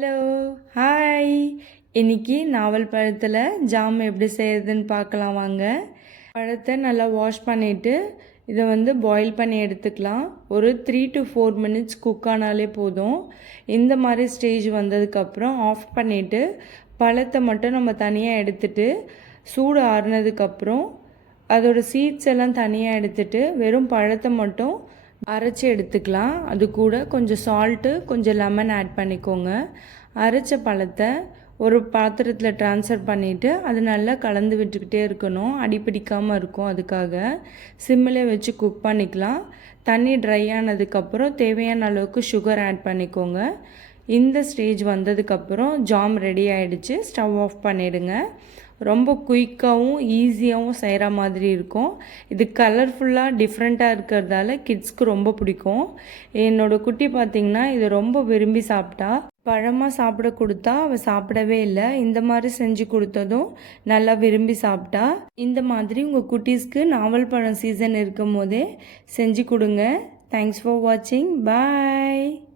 Hello, hi. இன்னைக்கு நாவல் பழத்தில் jam எப்படி செய்யறதுன்னு பார்க்கலாம் வாங்க. பழத்தை நல்லா வாஷ் பண்ணிவிட்டு இதை பாயில் பண்ணி எடுத்துக்கலாம். ஒரு 3 to 4 minutes குக் ஆனாலே போதும். இந்த மாதிரி ஸ்டேஜ் வந்ததுக்கப்புறம் ஆஃப் பண்ணிவிட்டு பழத்தை மட்டும் நம்ம தனியாக எடுத்துட்டு சூடு ஆறுனதுக்கப்புறம் அதோட சீட்ஸ் எல்லாம் தனியாக எடுத்துட்டு வெறும் பழத்தை மட்டும் அரைச்சி எடுத்துக்கலாம். அது கூட கொஞ்சம் சால்ட்டு, கொஞ்சம் லெமன் ஆட் பண்ணிக்கோங்க. அரைச்ச பழத்தை ஒரு பாத்திரத்தில் ட்ரான்ஸ்ஃபர் பண்ணிவிட்டு அது நல்லா கலந்து விட்டுக்கிட்டே இருக்கணும். அடிப்பிடிக்காமல் இருக்கும். அதுக்காக சிம்மில் வச்சு குக் பண்ணிக்கலாம். தண்ணி ட்ரை ஆனதுக்கப்புறம் தேவையான அளவுக்கு சுகர் ஆட் பண்ணிக்கோங்க. இந்த ஸ்டேஜ் வந்ததுக்கப்புறம் ஜாம் ரெடி ஆகிடுச்சு. ஸ்டவ் ஆஃப் பண்ணிவிடுங்க. ரொம்ப குயிக்காகவும் ஈஸியாகவும் செய்கிற மாதிரி இருக்கும். இது கலர்ஃபுல்லாக டிஃப்ரெண்ட்டாக இருக்கிறதால கிட்ஸ்க்கு ரொம்ப பிடிக்கும். என்னோடய குட்டி பார்த்திங்கன்னா இதை ரொம்ப விரும்பி சாப்பிட்டா. பழமாக சாப்பிட கொடுத்தா அவள் சாப்பிடவே இல்லை. இந்த மாதிரி செஞ்சு கொடுத்ததும் நல்லா விரும்பி சாப்பிட்டா. இந்த மாதிரி உங்கள் குட்டீஸ்க்கு நாவல் பழம் சீசன் இருக்கும் போதே செஞ்சு கொடுங்க. தேங்க்ஸ் ஃபார் வாட்சிங். பாய்.